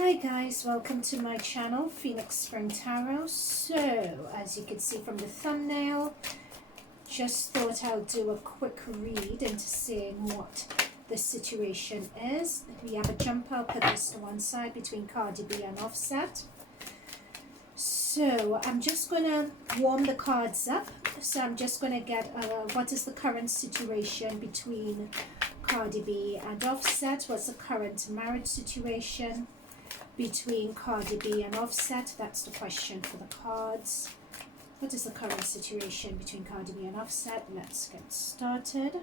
Hi guys, welcome to my channel, Phoenix Spring Tarot. So, as you can see from the thumbnail, just thought I'll do a quick read into seeing what the situation is. We have a jumper, I'll put this to one side between Cardi B and Offset. So, I'm just going to warm the cards up. So, I'm just going to get what is the current situation between Cardi B and Offset. What's the current marriage situation between Cardi B and Offset? That's the question for the cards. What is the current situation between Cardi B and Offset? Let's get started.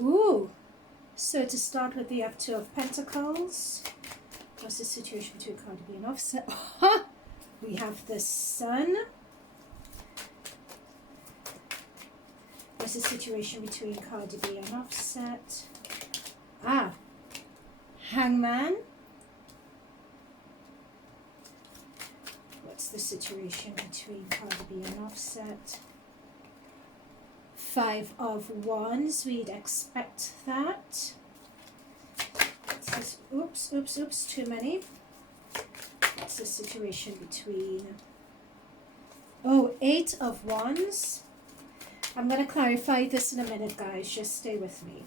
Ooh! So to start with, we have Two of Pentacles. What's the situation between Cardi B and Offset? We have the Sun. What's the situation between Cardi B and Offset? Hangman. What's the situation between Cardi B and Offset? Five of Wands. We'd expect that. Oops, too many. What's the situation between... Eight of Wands. I'm going to clarify this in a minute, guys. Just stay with me.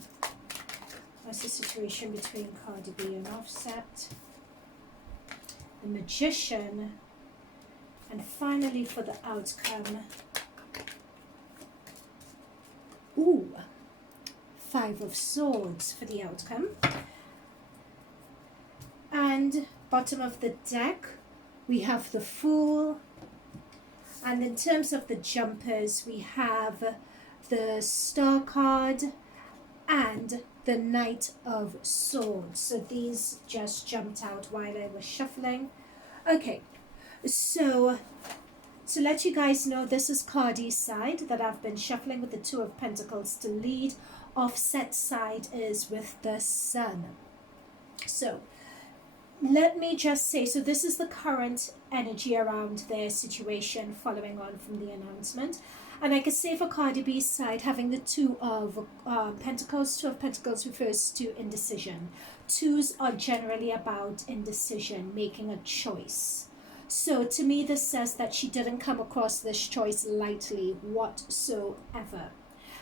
What's the situation between Cardi B and Offset? The Magician. And finally, for the outcome, Five of Swords for the outcome. And bottom of the deck, we have the Fool. And in terms of the jumpers, we have the Star card and the Knight of Swords. So these just jumped out while I was shuffling. Okay, so to let you guys know, this is Cardi's side that I've been shuffling with the Two of Pentacles to lead. Offset side is with the Sun. So let me just say, so this is the current energy around their situation following on from the announcement. And I could say for Cardi B's side, having the Two of Pentacles, Two of Pentacles refers to indecision. Twos are generally about indecision, making a choice. So to me, this says that she didn't come across this choice lightly whatsoever.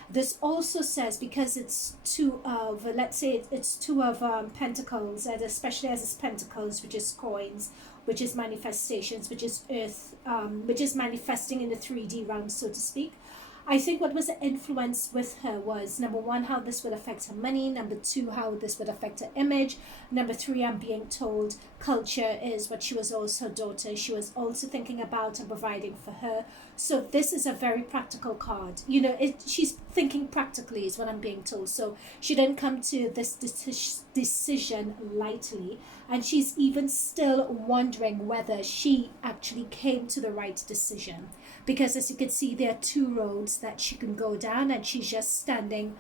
This also says, because it's two of, let's say it's Two of Pentacles, and especially as it's Pentacles, which is coins, which is manifestations, which is earth, which is manifesting in the 3D realm, so to speak. I think what was the influence with her was, number one, how this would affect her money. Number two, how this would affect her image. Number three, I'm being told Kulture is what she was also her daughter. She was also thinking about and providing for her. So this is a very practical card. You know, she's thinking practically is what I'm being told. So she didn't come to this decision lightly. And she's even still wondering whether she actually came to the right decision. Because as you can see, there are two roads that she can go down, and she's just standing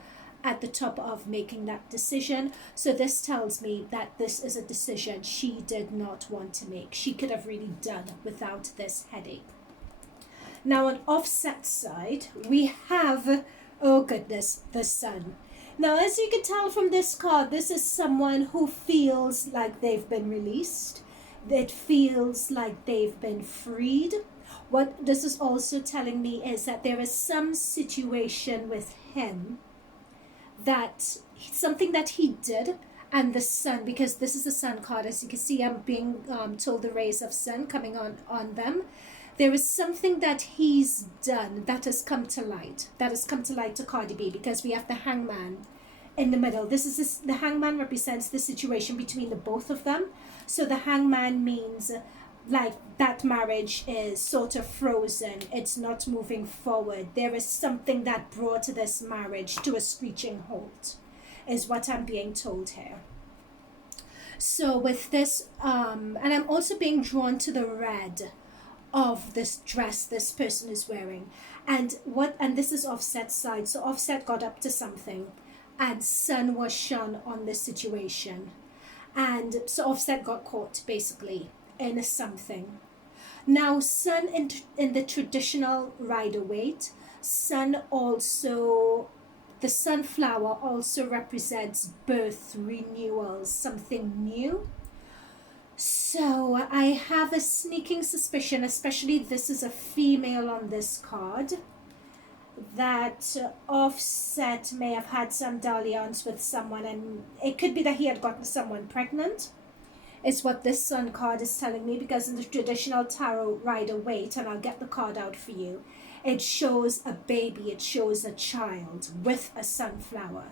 at the top of making that decision. So this tells me that this is a decision she did not want to make. She could have really done without this headache. Now on Offset side, we have, oh goodness, the Sun. Now as you can tell from this card, this is someone who feels like they've been released. It feels like they've been freed. What this is also telling me is that there is some situation with him, that something that he did, and the Sun, because this is the Sun card, as you can see, I'm being told the rays of sun coming on them. There is something that he's done that has come to light, to Cardi B, because we have the Hangman in the middle. The Hangman represents the situation between the both of them. So the Hangman means like that marriage is sort of frozen. It's not moving forward. There is something that brought this marriage to a screeching halt, is what I'm being told here. So with this, and I'm also being drawn to the red of this dress this person is wearing. And this is Offset's side. So Offset got up to something, and Sun was shone on this situation. And so Offset got caught, basically, in something. Now, Sun in the traditional Rider-Waite, Sun also the sunflower also represents birth, renewal, something new. So I have a sneaking suspicion, especially this is a female on this card, that Offset may have had some dalliance with someone, and it could be that he had gotten someone pregnant, is what this Sun card is telling me, because in the traditional tarot Rider-Waite, and I'll get the card out for you, it shows a baby, it shows a child with a sunflower.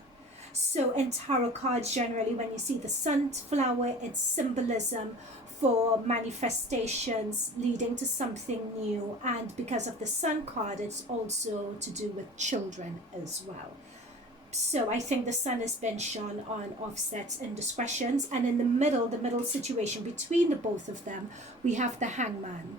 So in tarot cards, generally when you see the sunflower, it's symbolism for manifestations leading to something new, and because of the Sun card, it's also to do with children as well. So I think the Sun has been shown on Offset's indiscretions, and in the middle situation between the both of them, we have the Hangman.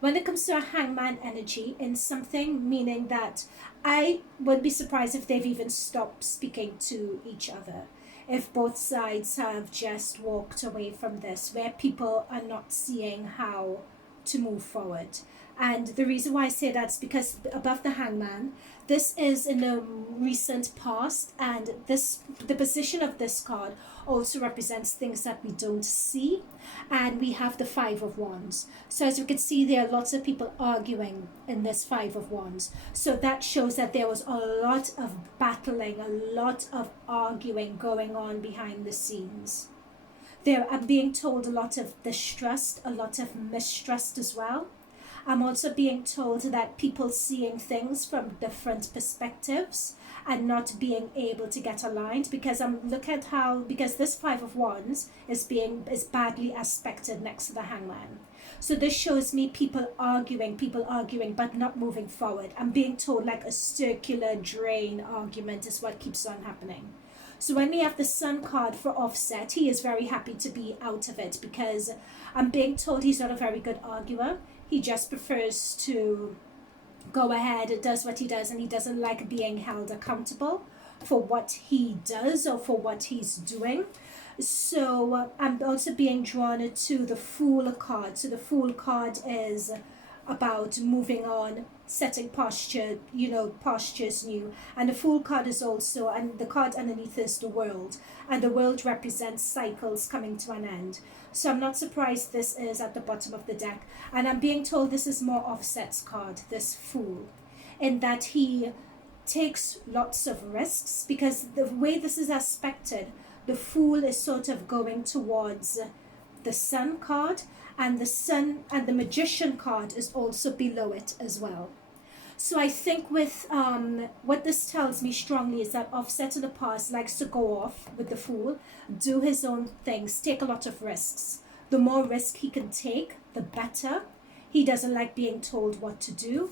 When it comes to a Hangman energy in something, meaning that I wouldn't be surprised if they've even stopped speaking to each other, if both sides have just walked away from this, where people are not seeing how to move forward. And the reason why I say that's because above the Hangman, this is in a recent past, and the position of this card also represents things that we don't see. And we have the Five of Wands. So as you can see, there are lots of people arguing in this Five of Wands. So that shows that there was a lot of battling, a lot of arguing going on behind the scenes. There, I'm being told a lot of distrust, a lot of mistrust as well. I'm also being told that people seeing things from different perspectives and not being able to get aligned, because look at how, because this Five of Wands is badly aspected next to the Hangman. So this shows me people arguing but not moving forward. I'm being told like a circular drain argument is what keeps on happening. So when we have the Sun card for Offset, he is very happy to be out of it, because I'm being told he's not a very good arguer. He just prefers to go ahead and does what he does, and he doesn't like being held accountable for what he does or for what he's doing. So I'm also being drawn to the Fool card. So the Fool card is about moving on, setting posture, postures new. And the Fool card is also, and the card underneath is the World, and the World represents cycles coming to an end. So I'm not surprised this is at the bottom of the deck. And I'm being told this is more Offset's card, this Fool, in that he takes lots of risks, because the way this is aspected, the Fool is sort of going towards the Sun card, and the Sun and the Magician card is also below it as well. So I think with what this tells me strongly is that Offset in the past likes to go off with the Fool, do his own things, take a lot of risks. The more risk he can take, the better. He doesn't like being told what to do.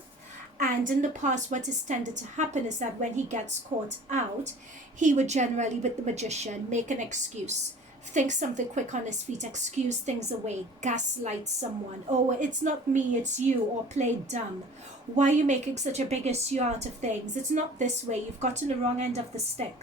And in the past, what has tended to happen is that when he gets caught out, he would generally, with the Magician, make an excuse. Think something quick on his feet, excuse things away, gaslight someone. Oh, it's not me, it's you, or play dumb. Why are you making such a big issue out of things? It's not this way, you've gotten the wrong end of the stick.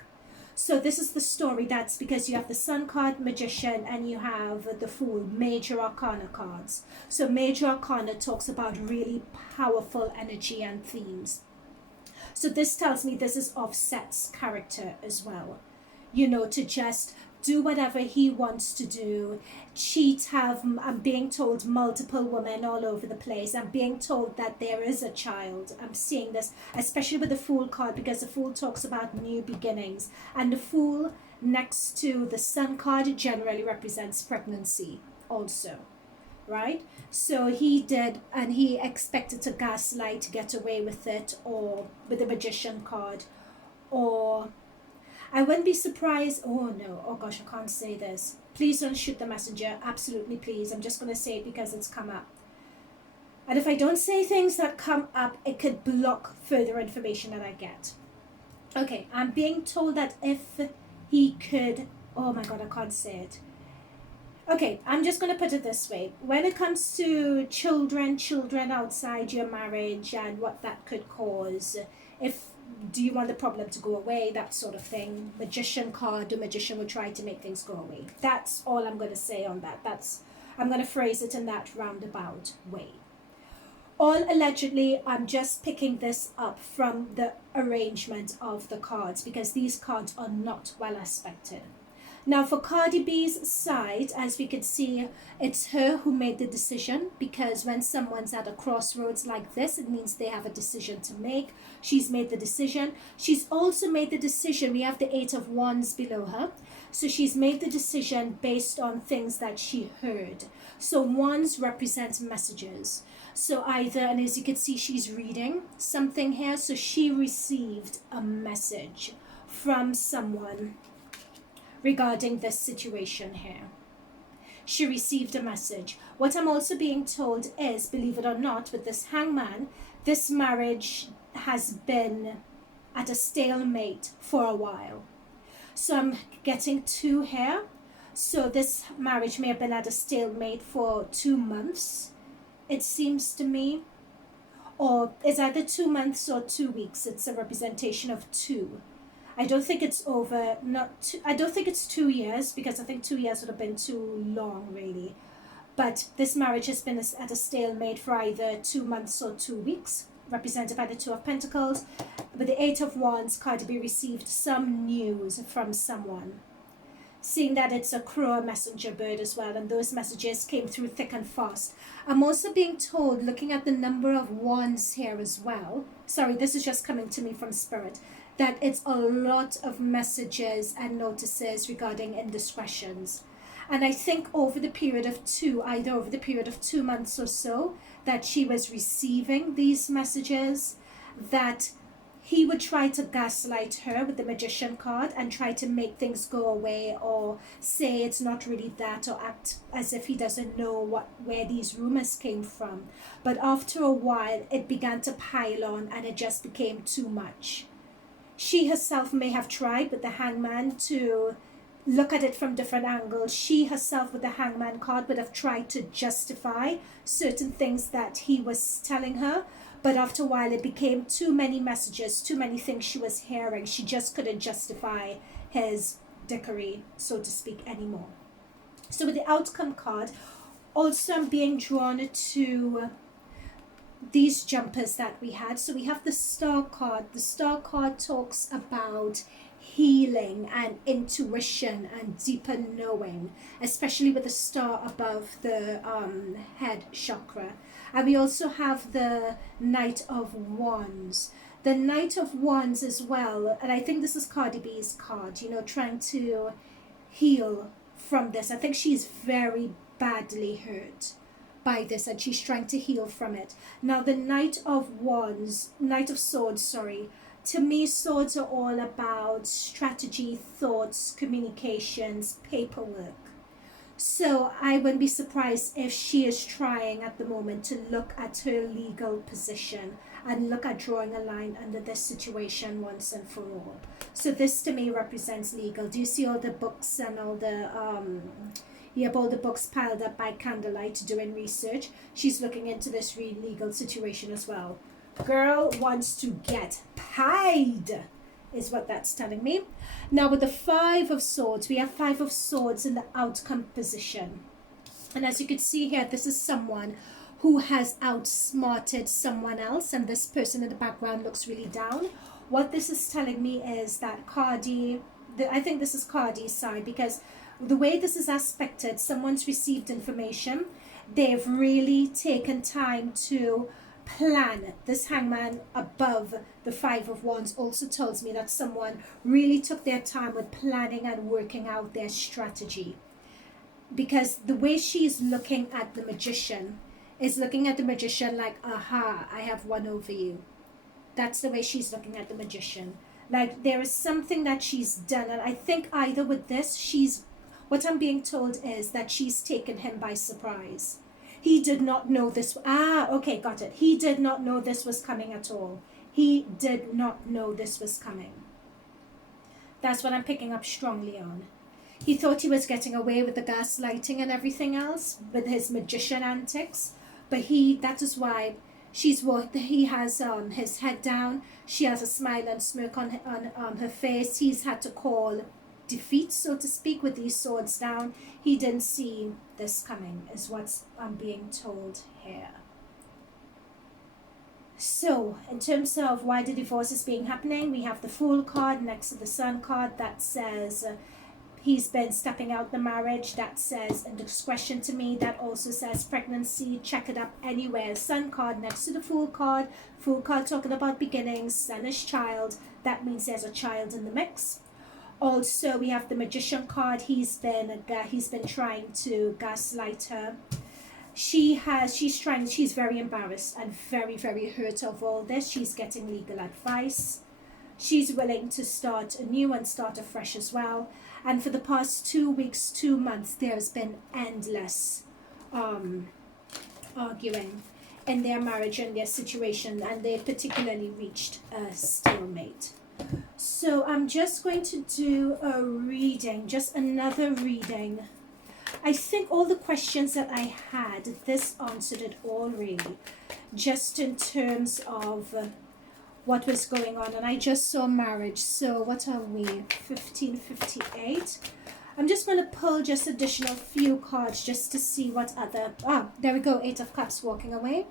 So this is the story. That's because you have the Sun card, Magician, and you have the Fool, Major Arcana cards. So Major Arcana talks about really powerful energy and themes. So this tells me this is Offset's character as well. To just do whatever he wants to do, cheat, I'm being told multiple women all over the place. I'm being told that there is a child. I'm seeing this, especially with the Fool card, because the Fool talks about new beginnings. And the Fool next to the Sun card generally represents pregnancy also, right? So he did, and he expected to gaslight, get away with it, or with the Magician card, or I wouldn't be surprised. Oh no, oh gosh, I can't say this. Please don't shoot the messenger. Absolutely, please. I'm just going to say it because it's come up. And if I don't say things that come up, it could block further information that I get. Okay, I'm being told that if he could, oh my god, I can't say it. Okay, I'm just going to put it this way. When it comes to children outside your marriage and what that could cause, do you want the problem to go away, that sort of thing. Magician card, the Magician will try to make things go away. That's all I'm going to say on that. I'm going to phrase it in that roundabout way. All allegedly, I'm just picking this up from the arrangement of the cards because these cards are not well aspected. Now for Cardi B's side, as we can see, it's her who made the decision, because when someone's at a crossroads like this, it means they have a decision to make. She's made the decision. She's also made the decision. We have the Eight of Wands below her. So she's made the decision based on things that she heard. So wands represent messages. So either, and as you can see, she's reading something here. So she received a message from someone regarding this situation here. She received a message. What I'm also being told is, believe it or not, with this Hangman, this marriage has been at a stalemate for a while. So I'm getting two here. So this marriage may have been at a stalemate for 2 months, it seems to me. Or it's either 2 months or 2 weeks. It's a representation of two. I don't think it's over, I don't think it's 2 years, because I think 2 years would have been too long, really. But this marriage has been at a stalemate for either 2 months or 2 weeks, represented by the Two of Pentacles. With the Eight of Wands, Cardi B received some news from someone. Seeing that it's a crow messenger bird as well, and those messages came through thick and fast. I'm also being told, looking at the number of wands here as well, sorry, this is just coming to me from Spirit, that it's a lot of messages and notices regarding indiscretions. And I think over the period of either over the period of 2 months or so, that she was receiving these messages, that he would try to gaslight her with the Magician card and try to make things go away, or say it's not really that, or act as if he doesn't know where these rumors came from. But after a while, it began to pile on and it just became too much. She herself may have tried with the Hangman to look at it from different angles. She herself with the Hangman card would have tried to justify certain things that he was telling her. But after a while, it became too many messages, too many things she was hearing. She just couldn't justify his dickery, so to speak, anymore. So with the Outcome card, also I'm being drawn to these jumpers that we had. So we have the Star card. The Star card talks about healing and intuition and deeper knowing, especially with the star above the head chakra. And we also have the Knight of Wands. The Knight of Wands as well, and I think this is Cardi B's card, trying to heal from this. I think she's very badly hurt by this, and she's trying to heal from it. Now the Knight of Swords, to me, swords are all about strategy, thoughts, communications, paperwork. So I wouldn't be surprised if she is trying at the moment to look at her legal position and look at drawing a line under this situation once and for all. So this to me represents legal. Do you see all the books and all the you have all the books piled up by candlelight doing research? She's looking into this legal situation as well. Girl wants to get paid, is what that's telling me. Now with the Five of Swords, we have Five of Swords in the Outcome position. And as you can see here, this is someone who has outsmarted someone else, and this person in the background looks really down. What this is telling me is that I think this is Cardi's side, because the way this is aspected, someone's received information. They've really taken time to plan. This Hangman above the Five of Wands also tells me that someone really took their time with planning and working out their strategy. Because the way she's looking at the Magician is looking at the Magician like, aha, I have won over you. That's the way she's looking at the Magician. Like there is something that she's done, and I think either with this, what I'm being told is that she's taken him by surprise. He did not know this. Okay, got it. He did not know this was coming at all. He did not know this was coming. That's what I'm picking up strongly on. He thought he was getting away with the gaslighting and everything else with his magician antics. But that is why he has his head down. She has a smile and smirk on her face. He's had to call defeat, so to speak, with these swords down. He didn't see this coming, is what I'm being told here. So, in terms of why the divorce is being happening, we have the Fool card next to the Sun card that says he's been stepping out the marriage. That says indiscretion to me. That also says pregnancy. Check it up anywhere. Sun card next to the Fool card. Fool card talking about beginnings. Sun is child. That means there's a child in the mix. Also, we have the Magician card. He's been trying to gaslight her. She's very embarrassed and very, very hurt of all this. She's getting legal advice. She's willing to start anew and start afresh as well. And for the past 2 weeks, 2 months, there's been endless arguing in their marriage and their situation, and they particularly reached a stalemate. So I'm just going to do a reading, just another reading. I think all the questions that I had, this answered it all really, just in terms of what was going on. And I just saw marriage. So what are we? 1558. I'm just going to pull just additional few cards just to see what other... there we go. 8 of Cups walking away.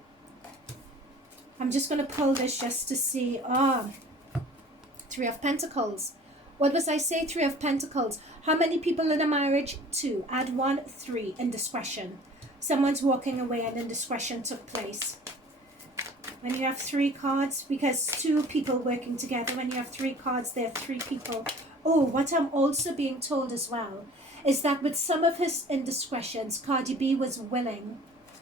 I'm just going to pull this just to see... 3 of Pentacles. What was I say? 3 of Pentacles. How many people in a marriage? 2. Add 1, 3. Indiscretion. Someone's walking away and indiscretion took place. When you have 3 cards, because 2 people working together, when you have 3 cards, there are 3 people. Oh, what I'm also being told as well is that with some of his indiscretions, Cardi B was willing,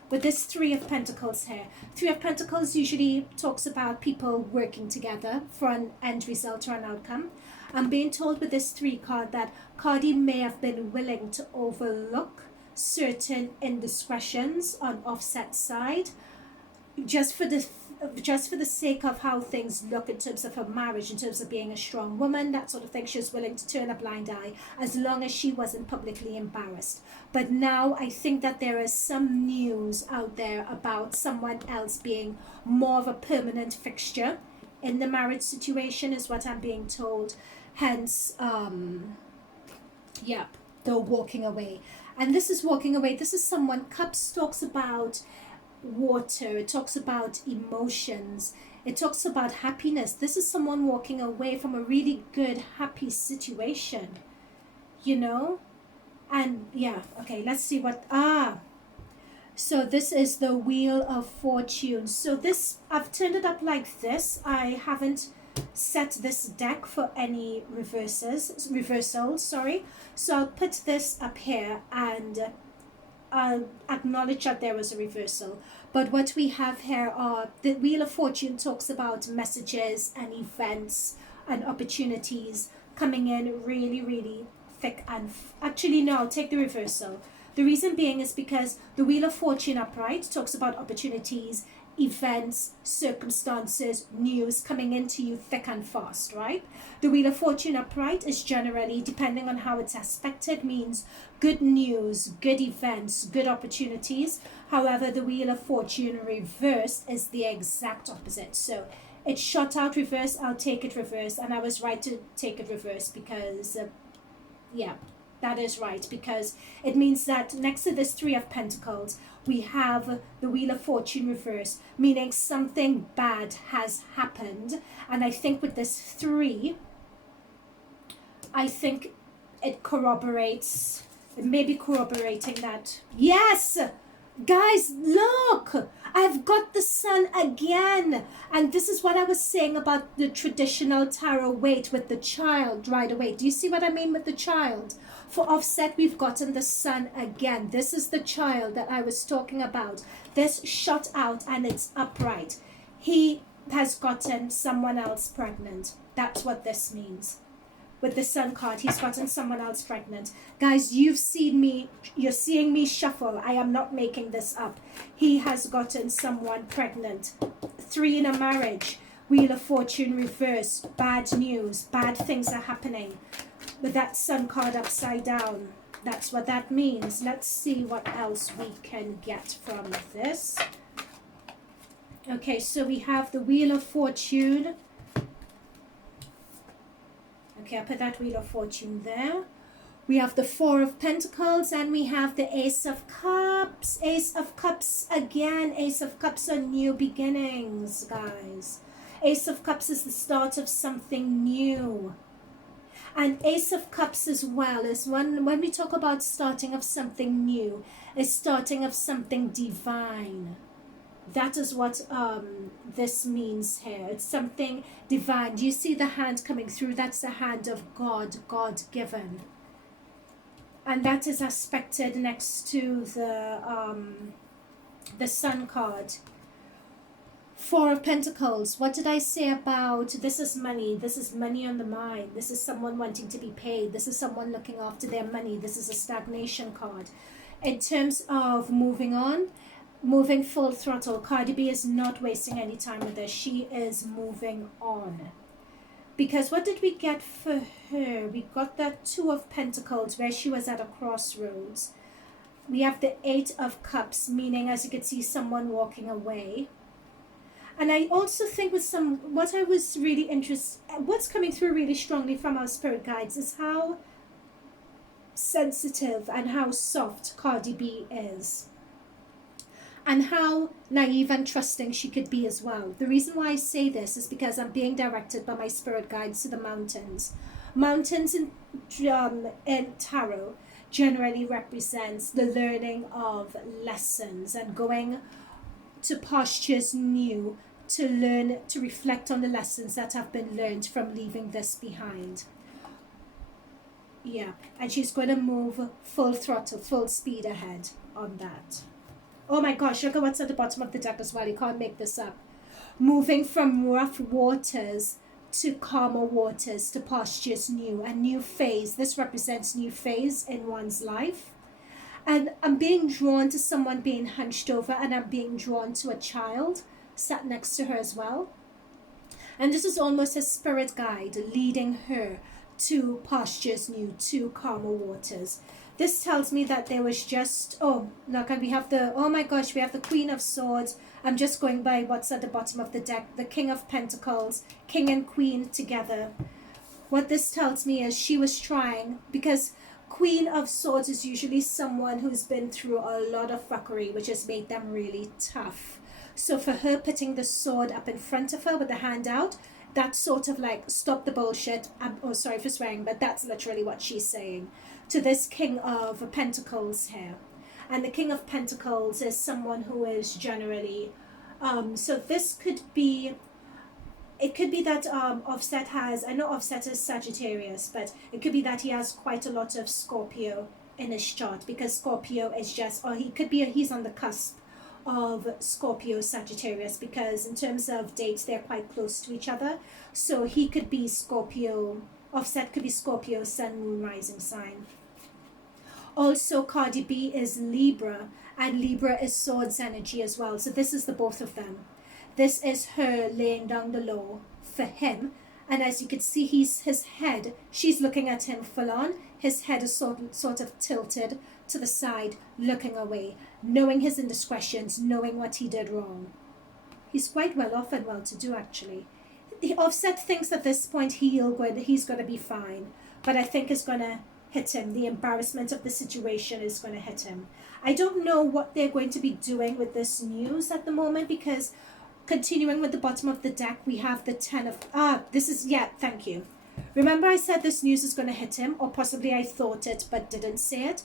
with this 3 of Pentacles here. 3 of Pentacles usually talks about people working together for an end result or an outcome. I'm being told with this 3 card that Cardi may have been willing to overlook certain indiscretions on Offset's side, just for the sake of how things look in terms of her marriage, in terms of being a strong woman, that sort of thing. She was willing to turn a blind eye as long as she wasn't publicly embarrassed. But now I think that there is some news out there about someone else being more of a permanent fixture in the marriage situation, is what I'm being told. Hence, they're walking away. And this is walking away. This is someone, Cups talks about water. It talks about emotions. It talks about happiness. This is someone walking away from a really good, happy situation, you know? And okay, let's see what, so this is the Wheel of Fortune. So this, I've turned it up like this. I haven't set this deck for any reversals, sorry. So I'll put this up here and I'll acknowledge that there was a reversal. But what we have here are, the Wheel of Fortune talks about messages and events and opportunities coming in really, really thick and... Actually, no, I'll take the reversal. The reason being is because the Wheel of Fortune upright talks about opportunities, events, circumstances, news coming into you thick and fast, right? The Wheel of Fortune upright is generally, depending on how it's aspected, means good news, good events, good opportunities. However, the Wheel of Fortune reversed is the exact opposite. So it's shot out reverse, I'll take it reverse. And I was right to take it reverse because, that is right. Because it means that next to this 3 of Pentacles, we have the Wheel of Fortune reverse, meaning something bad has happened. And I think with this 3, I think it corroborates, it may be corroborating that. Yes! Guys, look! I've got the Sun again. And this is what I was saying about the traditional tarot weight with the child right away. Do you see what I mean with the child? For Offset, we've gotten the Sun again. This is the child that I was talking about. This shot out and it's upright. He has gotten someone else pregnant. That's what this means. With the Sun card, he's gotten someone else pregnant. Guys, you're seeing me shuffle. I am not making this up. He has gotten someone pregnant. 3 in a marriage. Wheel of Fortune reverse. Bad news. Bad things are happening. With that Sun card upside down. That's what that means. Let's see what else we can get from this. Okay, so we have the Wheel of Fortune. Okay, I'll put that Wheel of Fortune there. We have the Four of Pentacles, and we have the Ace of Cups. Ace of Cups again. Ace of Cups are new beginnings, guys. Ace of Cups is the start of something new. And Ace of Cups as well is when we talk about starting of something new, is starting of something divine. That is what this means here. It's something divine. Do you see the hand coming through? That's the hand of God, God-given. And that is aspected next to the Sun card. Four of Pentacles. What did I say about this is money? This is money on the mind. This is someone wanting to be paid. This is someone looking after their money. This is a stagnation card. In terms of moving on, moving full throttle, Cardi B is not wasting any time with this. She is moving on. Because what did we get for her? We got that Two of Pentacles where she was at a crossroads. We have the Eight of Cups, meaning, as you can see, someone walking away. And I also think with what I was really interested, what's coming through really strongly from our spirit guides is how sensitive and how soft Cardi B is. And how naive and trusting she could be as well. The reason why I say this is because I'm being directed by my spirit guides to the mountains. Mountains in tarot generally represents the learning of lessons and going to pastures new to learn, to reflect on the lessons that have been learned from leaving this behind. Yeah, and she's going to move full throttle, full speed ahead on that. Oh my gosh, look at what's at the bottom of the deck as well. You can't make this up. Moving from rough waters to calmer waters, to pastures new, a new phase. This represents new phase in one's life. And I'm being drawn to someone being hunched over, and I'm being drawn to a child sat next to her as well. And this is almost a spirit guide leading her to pastures new, to calmer waters. This tells me that there was just, oh, look, and we have oh my gosh, we have the Queen of Swords. I'm just going by what's at the bottom of the deck. The King of Pentacles, King and Queen together. What this tells me is she was trying, because Queen of Swords is usually someone who's been through a lot of fuckery, which has made them really tough. So for her putting the sword up in front of her with the hand out, that's sort of like, stop the bullshit. Oh, sorry for swearing, but that's literally what she's saying to this King of Pentacles here. And the King of Pentacles is someone who is generally, so this could be, it could be that Offset has, I know Offset is Sagittarius, but it could be that he has quite a lot of Scorpio in his chart, because Scorpio is just, or he could be, he's on the cusp of Scorpio Sagittarius, because in terms of dates they're quite close to each other. So he could be Scorpio, Offset could be Scorpio Sun, Moon, Rising sign. Also Cardi B is Libra, and Libra is Swords energy as well. So this is the both of them. This is her laying down the law for him, and as you can see, his head, she's looking at him full on. His head is sort of tilted to the side, looking away, knowing his indiscretions, knowing what he did wrong. He's quite well off and well to do, actually. The Offset thinks at this point he's going to be fine, but I think it's going to hit him. The embarrassment of the situation is going to hit him. I don't know what they're going to be doing with this news at the moment, because continuing with the bottom of the deck, we have the 10 of, thank you. Remember I said this news is going to hit him, or possibly I thought it but didn't say it,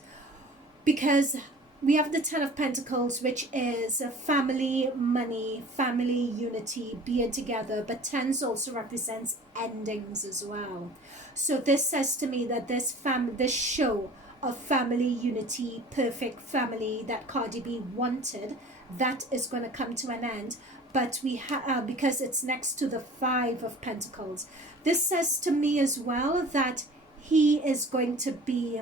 because we have the 10 of Pentacles, which is family, money, family, unity, being together, but 10s also represents endings as well. So this says to me that this show of family unity, perfect family that Cardi B wanted, that is going to come to an end. But we have, because it's next to the 5 of Pentacles, this says to me as well that he is going to be,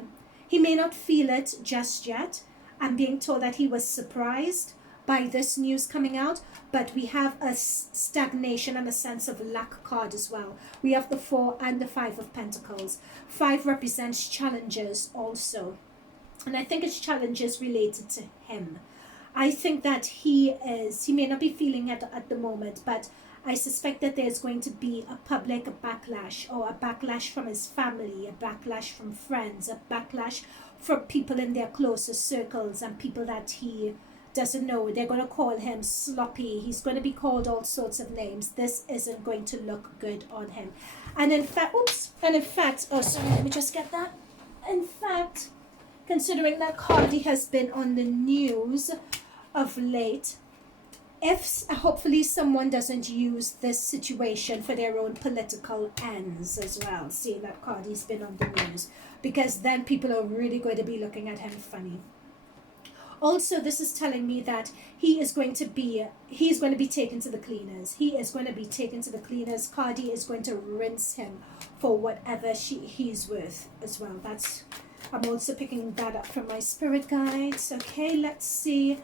he may not feel it just yet. I'm being told that he was surprised by this news coming out, but we have a stagnation and a sense of lack card as well. We have the 4 and the 5 of Pentacles. 5 represents challenges also, and I think it's challenges related to him. I think that he may not be feeling it at the moment, but I suspect that there's going to be a public backlash, or a backlash from his family, a backlash from friends, a backlash from people in their closer circles and people that he doesn't know. They're going to call him sloppy. He's going to be called all sorts of names. This isn't going to look good on him. And in fact, oh sorry, let me just get that. In fact, considering that Cardi has been on the news of late, if hopefully someone doesn't use this situation for their own political ends as well, seeing that Cardi's been on the news, because then people are really going to be looking at him funny. Also, this is telling me that he's going to be taken to the cleaners. He is going to be taken to the cleaners. Cardi is going to rinse him for whatever he's worth as well. I'm also picking that up from my spirit guides. Okay, let's see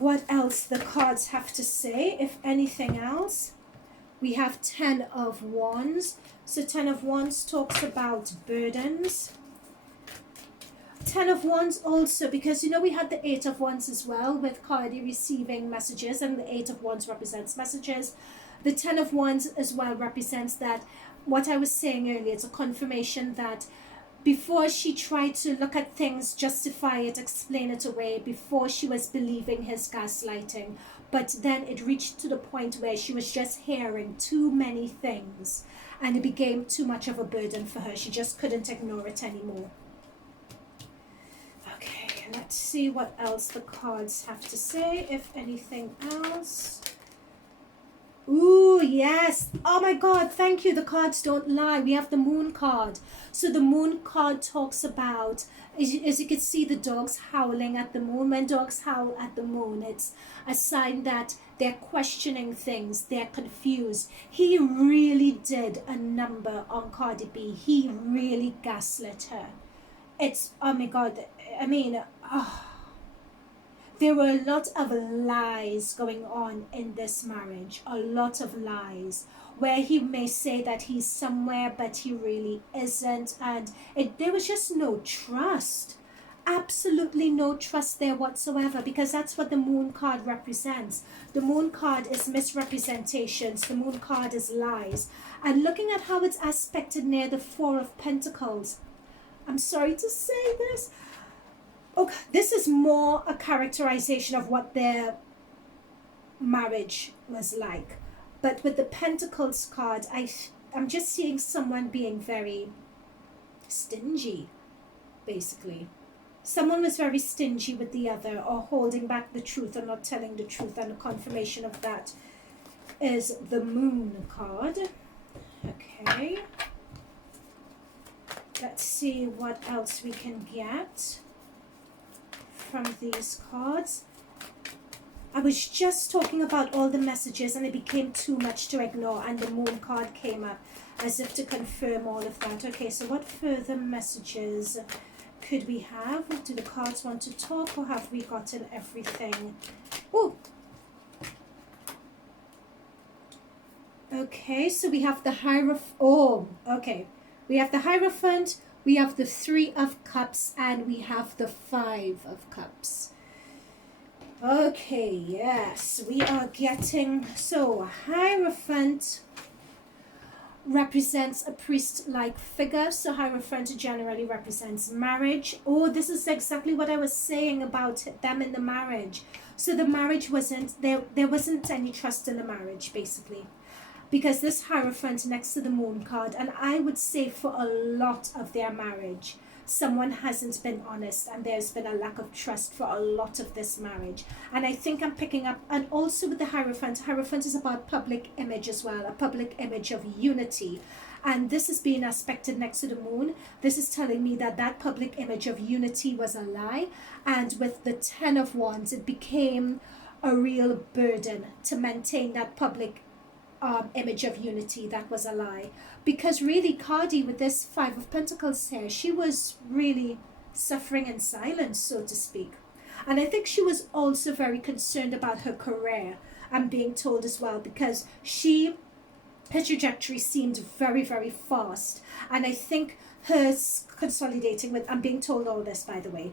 what else the cards have to say, if anything else. We have 10 of Wands. So 10 of Wands talks about burdens. 10 of Wands also, because you know we had the 8 of Wands as well, with Cardi receiving messages, and the 8 of Wands represents messages. The 10 of Wands as well represents that, what I was saying earlier, it's a confirmation that before she tried to look at things, justify it, explain it away, before she was believing his gaslighting, but then it reached to the point where she was just hearing too many things and it became too much of a burden for her. She just couldn't ignore it anymore. Okay, let's see what else the cards have to say, if anything else. Ooh, yes. Oh my God, thank you. The cards don't lie. We have the Moon card. So the Moon card talks about, as you can see, the dogs howling at the moon. When dogs howl at the moon, it's a sign that they're questioning things. They're confused. He really did a number on Cardi B. He really gaslit her. It's, oh my God. I mean, there were a lot of lies going on in this marriage, a lot of lies, where he may say that he's somewhere, but he really isn't. And there was just no trust, absolutely no trust there whatsoever, because that's what the Moon card represents. The Moon card is misrepresentations. The Moon card is lies. And looking at how it's aspected near the 4 of Pentacles, I'm sorry to say this, okay, this is more a characterization of what their marriage was like. But with the Pentacles card, I'm just seeing someone being very stingy, basically. Someone was very stingy with the other, or holding back the truth or not telling the truth, and a confirmation of that is the Moon card. Okay. Let's see what else we can get from these cards. I was just talking about all the messages and it became too much to ignore, and the Moon card came up as if to confirm all of that. Okay, so what further messages could we have? Do the cards want to talk, or have we gotten everything? Oh, okay, so we have the Hierophant. Oh, okay, we have the Hierophant, we have the 3 of Cups, and we have the 5 of Cups. Okay, yes, we are getting, so Hierophant represents a priest-like figure. So Hierophant generally represents marriage. Oh, this is exactly what I was saying about them in the marriage. So the marriage wasn't, there wasn't any trust in the marriage, basically. Because this Hierophant next to the Moon card, and I would say for a lot of their marriage, someone hasn't been honest, and there's been a lack of trust for a lot of this marriage. And I think I'm picking up, and also with the Hierophant is about public image as well, a public image of unity. And this is being aspected next to the Moon. This is telling me that that public image of unity was a lie. And with the 10 of Wands, it became a real burden to maintain that public image of unity. That was a lie, because really Cardi, with this 5 of Pentacles here, she was really suffering in silence, so to speak. And I think she was also very concerned about her career, I'm being told as well, because her trajectory seemed very, very fast. And I think her consolidating with, I'm being told all this, by the way,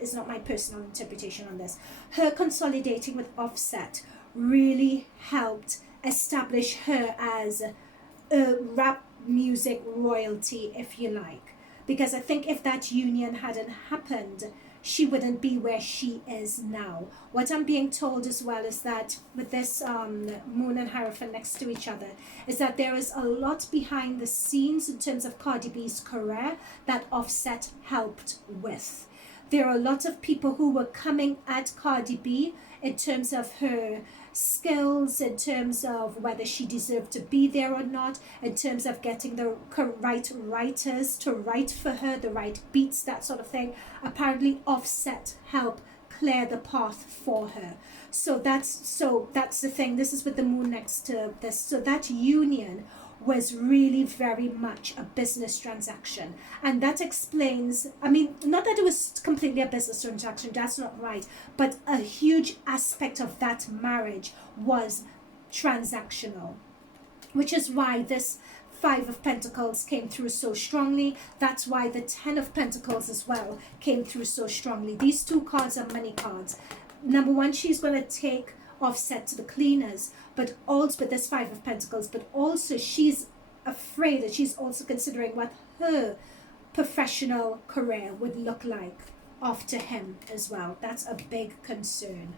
it's not my personal interpretation on this, her consolidating with Offset really helped establish her as a rap music royalty, if you like. Because I think if that union hadn't happened, she wouldn't be where she is now. What I'm being told as well is that with this Moon and Hierophant next to each other, is that there is a lot behind the scenes in terms of Cardi B's career that Offset helped with. There are a lot of people who were coming at Cardi B in terms of her skills, in terms of whether she deserved to be there or not, in terms of getting the right writers to write for her, the right beats, that sort of thing. Apparently Offset helped clear the path for her. So that's the thing. This is with the Moon next to this. So that union was really very much a business transaction, and that explains, I mean, not that it was completely a business transaction, that's not right, but a huge aspect of that marriage was transactional, which is why this Five of Pentacles came through so strongly. That's why the Ten of Pentacles as well came through so strongly. These two cards are money cards. Number one, she's going to take Offset to the cleaners, but also with this Five of Pentacles, but also she's afraid that she's also considering what her professional career would look like after him as well. That's a big concern.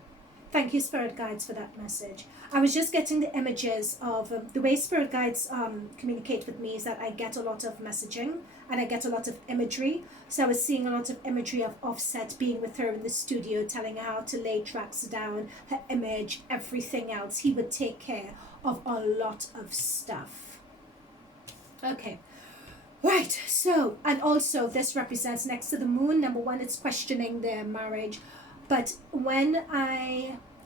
Thank you, Spirit Guides, for that message. I was just getting the images of the way Spirit Guides communicate with me is that I get a lot of messaging and I get a lot of imagery. So I was seeing a lot of imagery of Offset being with her in the studio, telling her how to lay tracks down, her image, everything else. He would take care of a lot of stuff. Okay. Right, so, and also this represents next to the Moon. Number one, it's questioning their marriage. But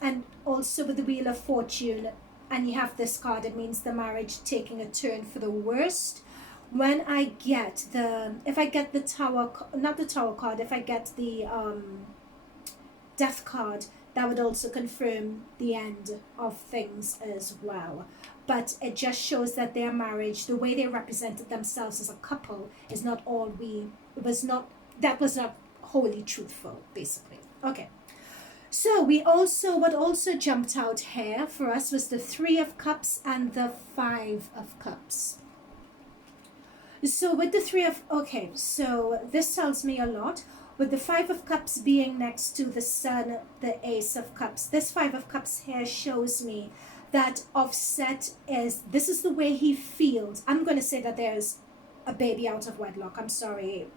and also with the Wheel of Fortune, and you have this card, it means the marriage taking a turn for the worst. When I get if I get the Tower, not the Tower card, if I get the Death card, that would also confirm the end of things as well. But it just shows that their marriage, the way they represented themselves as a couple, is not all that was not wholly truthful, basically. Okay. So what also jumped out here for us was the Three of Cups and the Five of Cups. So with the so this tells me a lot. With the Five of Cups being next to the Sun, the Ace of Cups, this Five of Cups here shows me that Offset this is the way he feels. I'm going to say that there's a baby out of wedlock. I'm sorry.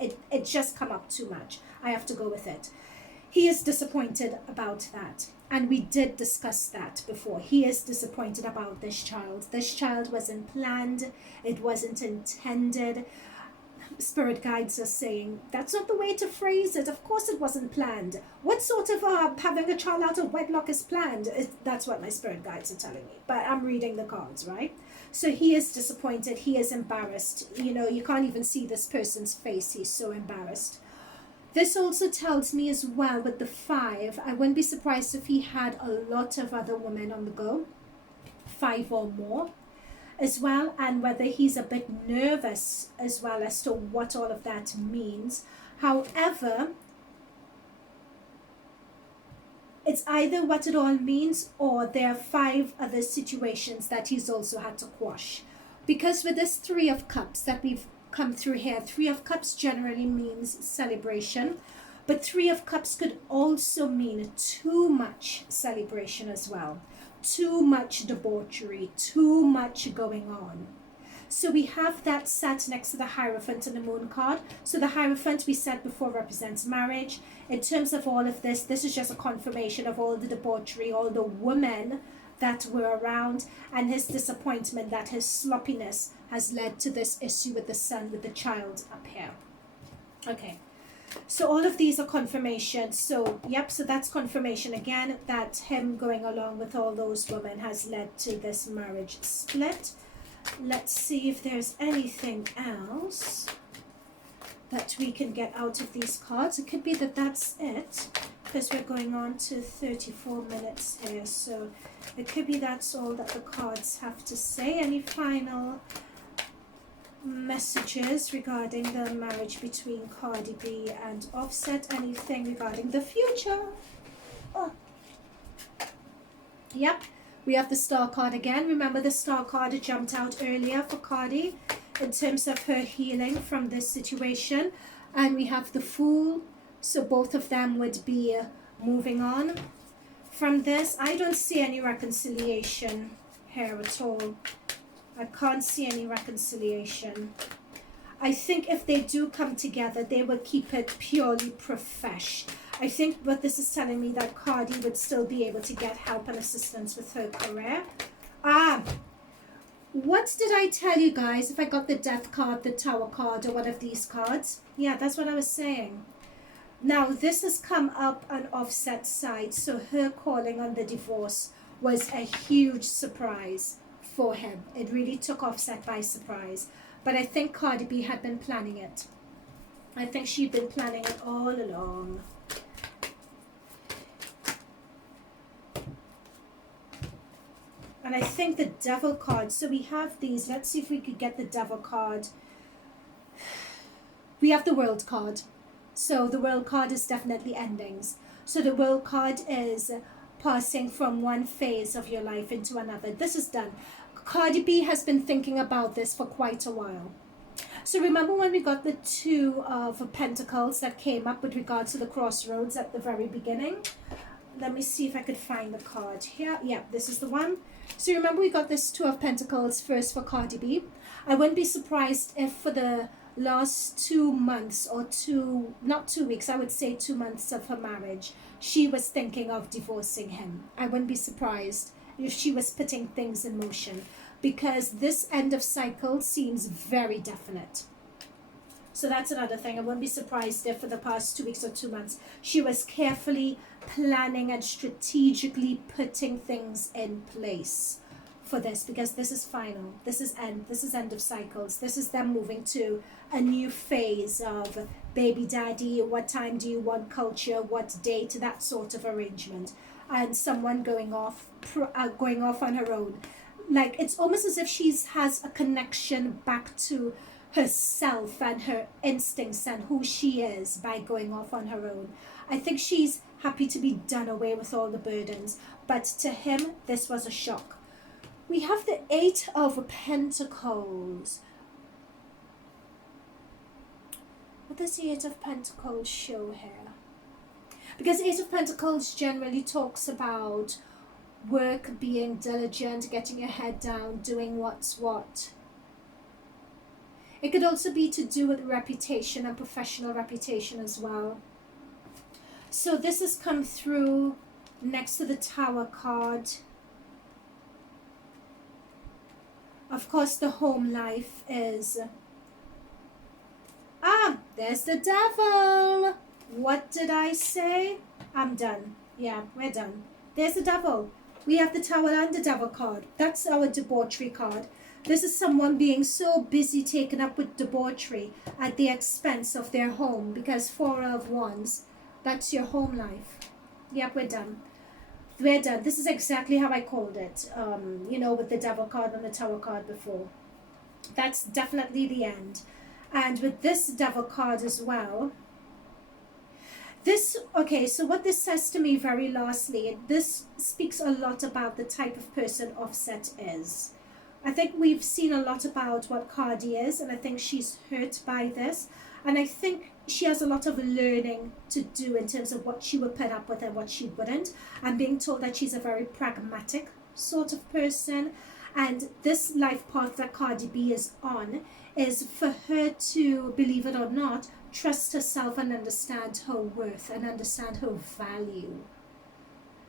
It just come up too much. I have to go with it. He is disappointed about that. And we did discuss that before. He is disappointed about this child. This child wasn't planned. It wasn't intended. Spirit guides are saying, that's not the way to phrase it. Of course it wasn't planned. What sort of having a child out of wedlock is planned? That's what my spirit guides are telling me. But I'm reading the cards, right? So he is disappointed. He is embarrassed. You know, you can't even see this person's face. He's so embarrassed. This also tells me as well with the Five, I wouldn't be surprised if he had a lot of other women on the go, 5 or more as well, and whether he's a bit nervous as well as to what all of that means. However, it's either what it all means or there are 5 other situations that he's also had to quash. Because with this Three of Cups that we've come through here, Three of Cups generally means celebration, but Three of Cups could also mean too much celebration as well, too much debauchery, too much going on. So we have that sat next to the Hierophant and the Moon card. So the Hierophant, we said before, represents marriage. In terms of all of this is just a confirmation of all the debauchery, all the women that were around, and his disappointment that his sloppiness has led to this issue with the Sun, with the child up here. Okay, so all of these are confirmation. So yep, so that's confirmation again that him going along with all those women has led to this marriage split. Let's see if there's anything else that we can get out of these cards. It could be that that's it, because we're going on to 34 minutes here, so it could be that's all that the cards have to say. Any final messages regarding the marriage between Cardi B and Offset? Anything regarding the future? Oh. Yep, We have the Star card again. Remember the Star card jumped out earlier for Cardi in terms of her healing from this situation. And we have the Fool. So both of them would be moving on from this. I don't see any reconciliation here at all. I can't see any reconciliation. I think if they do come together, they will keep it purely profesh. I think what this is telling me that Cardi would still be able to get help and assistance with her career. What did I tell you guys? If I got the Death card, the Tower card, or one of these cards? Yeah, that's what I was saying. Now, this has come up on Offset's side, so her calling on the divorce was a huge surprise for him. It really took Offset by surprise. But I think Cardi B had been planning it. I think she'd been planning it all along. And I think the Devil card, so we have these. Let's see if we could get the Devil card. We have the World card. So the World card is definitely endings. So the World card is passing from one phase of your life into another. This is done. Cardi B has been thinking about this for quite a while. So remember when we got the Two of Pentacles that came up with regards to the crossroads at the very beginning? Let me see if I could find the card here. Yeah, this is the one. So remember we got this Two of Pentacles first for Cardi B. I wouldn't be surprised if for the last 2 months or not 2 weeks, I would say 2 months of her marriage, she was thinking of divorcing him. I wouldn't be surprised if she was putting things in motion, because this end of cycle seems very definite. So that's another thing. I wouldn't be surprised if for the past 2 weeks or 2 months she was carefully planning and strategically putting things in place for this, because this is final. This is end of cycles. This is them moving to a new phase of baby daddy, what time do you want culture, what date, that sort of arrangement, and someone going off on her own. Like, it's almost as if she has a connection back to herself and her instincts and who she is by going off on her own. I think she's happy to be done away with all the burdens, but to him this was a shock. We have the Eight of Pentacles. What does the Eight of Pentacles show here? Because Eight of Pentacles generally talks about work, being diligent, getting your head down, doing what's what. It could also be to do with reputation and professional reputation as well. So this has come through next to the Tower card. Of course, the home life is... there's the Devil. What did I say? I'm done. Yeah, we're done. There's the Devil. We have the Tower and the Devil card. That's our debauchery card. This is someone being so busy taken up with debauchery at the expense of their home, because Four of Wands, that's your home life. Yep, we're done. We're done. This is exactly how I called it, with the Devil card and the Tower card before. That's definitely the end. And with this Devil card as well, so what this says to me very lastly, this speaks a lot about the type of person Offset is. I think we've seen a lot about what Cardi is, and I think she's hurt by this. And I think she has a lot of learning to do in terms of what she would put up with and what she wouldn't. I'm being told that she's a very pragmatic sort of person. And this life path that Cardi B is on is for her to, believe it or not, trust herself and understand her worth and understand her value.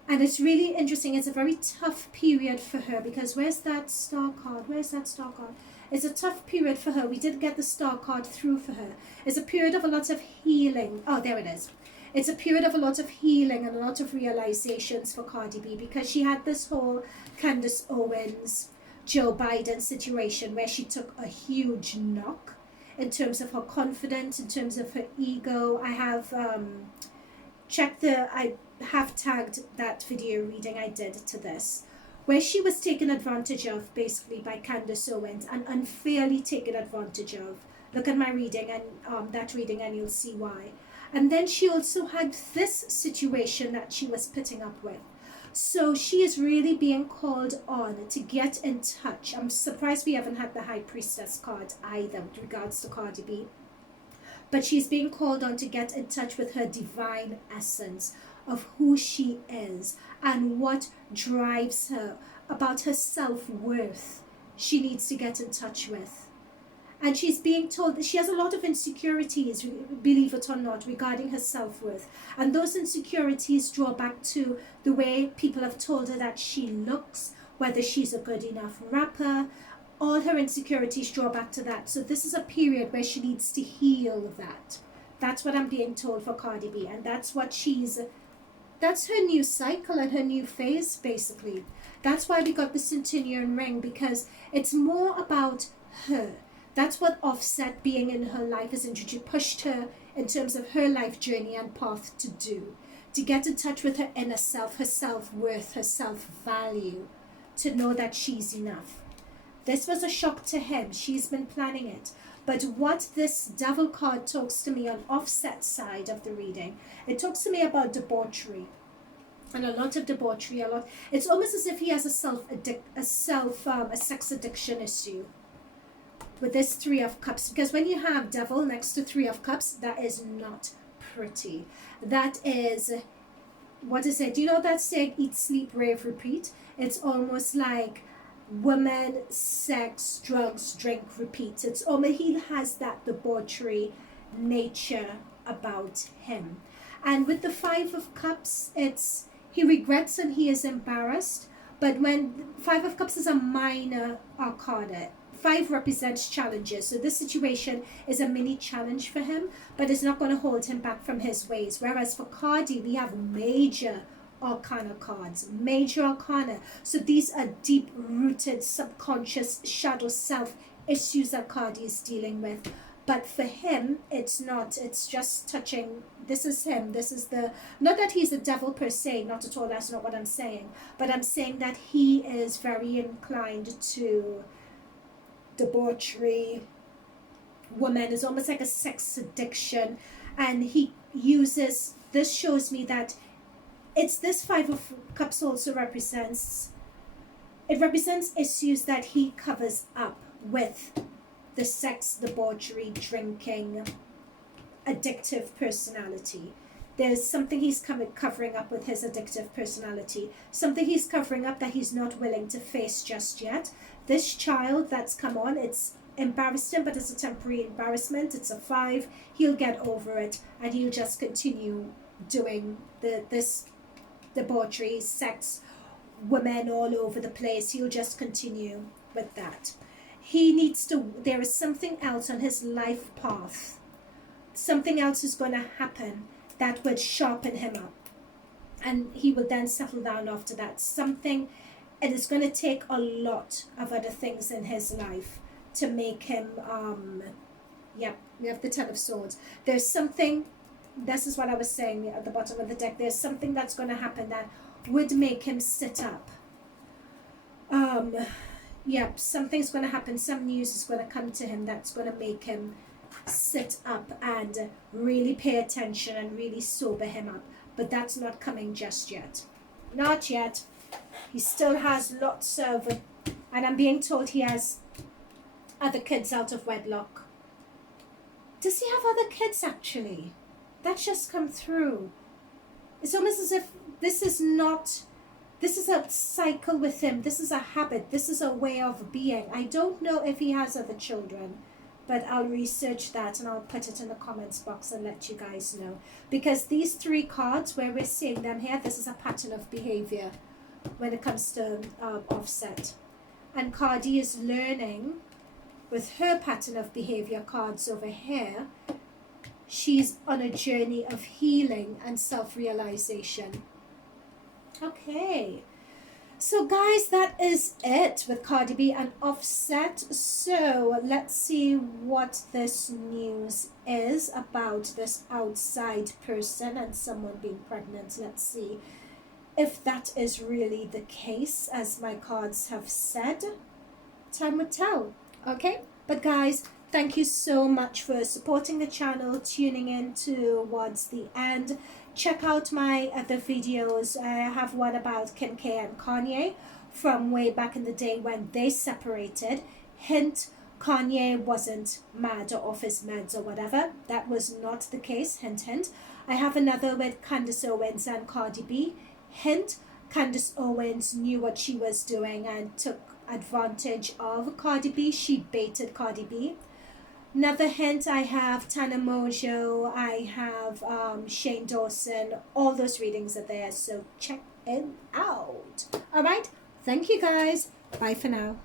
And it's really interesting. It's a very tough period for her, because where's that Star card? Where's that Star card? It's a tough period for her. We did get the Star card through for her. It's a period of a lot of healing. Oh, there it is. It's a period of a lot of healing and a lot of realizations for Cardi B, because she had this whole Candace Owens, Joe Biden situation where she took a huge knock in terms of her confidence, in terms of her ego. I have I have tagged that video reading I did to this, where she was taken advantage of basically by Candace Owens, and unfairly taken advantage of. Look at my reading and that reading and you'll see why. And then she also had this situation that she was putting up with. So she is really being called on to get in touch. I'm surprised we haven't had the High Priestess card either with regards to Cardi B. But she's being called on to get in touch with her divine essence of who she is and what drives her, about her self-worth. She needs to get in touch with. And she's being told that she has a lot of insecurities, believe it or not, regarding her self-worth. And those insecurities draw back to the way people have told her that she looks, whether she's a good enough rapper. All her insecurities draw back to that. So this is a period where she needs to heal that. That's what I'm being told for Cardi B. And that's her new cycle and her new phase, basically. That's why we got the Centennial ring, because it's more about her. That's what Offset being in her life has pushed her in terms of her life journey and path to do. To get in touch with her inner self, her self-worth, her self-value. To know that she's enough. This was a shock to him. She's been planning it. But what this Devil card talks to me on Offset's side of the reading, it talks to me about debauchery. And a lot of debauchery, it's almost as if he has a sex addiction issue with this Three of Cups. Because when you have Devil next to Three of Cups, that is not pretty. That is, what is it? Do you know that saying, eat, sleep, rave, repeat? It's almost like women, sex, drugs, drink, repeat. It's almost, he has that debauchery nature about him. And with the Five of Cups, it's, he regrets and he is embarrassed. But when Five of Cups is a minor arcana, Five represents challenges. So this situation is a mini challenge for him, but it's not going to hold him back from his ways. Whereas for Cardi, we have major arcana cards, major arcana. So these are deep-rooted, subconscious, shadow self issues that Cardi is dealing with. But for him, it's not. It's just touching. This is him. This is the, not that he's a devil per se, not at all. That's not what I'm saying. But I'm saying that he is very inclined to debauchery. Woman is almost like a sex addiction. And he uses, this shows me that it's this Five of Cups also represents, it represents issues that he covers up with the sex, debauchery, drinking, addictive personality. There's something he's covering up with his addictive personality. Something he's covering up that he's not willing to face just yet. This child that's come on, it's embarrassed him, but it's a temporary embarrassment. It's a 5. He'll get over it and he'll just continue doing this debauchery, sex, women all over the place. He'll just continue with that. He needs to, there is something else on his life path. Something else is going to happen that would sharpen him up. And he will then settle down after that. Something, it is going to take a lot of other things in his life to make him, we have the Ten of Swords. There's something, this is what I was saying at the bottom of the deck. There's something that's going to happen that would make him sit up. Something's going to happen. Some news is going to come to him that's going to make him sit up and really pay attention and really sober him up. But that's not coming just yet. Not yet. He still has lots of, and I'm being told he has other kids out of wedlock. Does he have other kids actually? That's just come through. It's almost as if this is a cycle with him. This is a habit. This is a way of being. I don't know if he has other children, but I'll research that and I'll put it in the comments box and let you guys know. Because these 3 cards, where we're seeing them here, this is a pattern of behavior when it comes to Offset. And Cardi is learning with her pattern of behavior cards over here. She's on a journey of healing and self-realization. Okay. So guys, that is it with Cardi B and Offset. So let's see what this news is about this outside person and someone being pregnant. Let's see if that is really the case, as my cards have said. Time will tell. Okay. But guys, Thank you so much for supporting the channel, tuning in towards the end. Check out my other videos. I have one about Kim K and Kanye from way back in the day when they separated. Hint, Kanye wasn't mad or off his meds or whatever. That was not the case. Hint, hint. I have another with Candace Owens and Cardi B. Hint, Candace Owens knew what she was doing and took advantage of Cardi B. She baited Cardi B. Another hint, I have Tana Mojo, I have Shane Dawson. All those readings are there, so check it out. All right, thank you guys. Bye for now.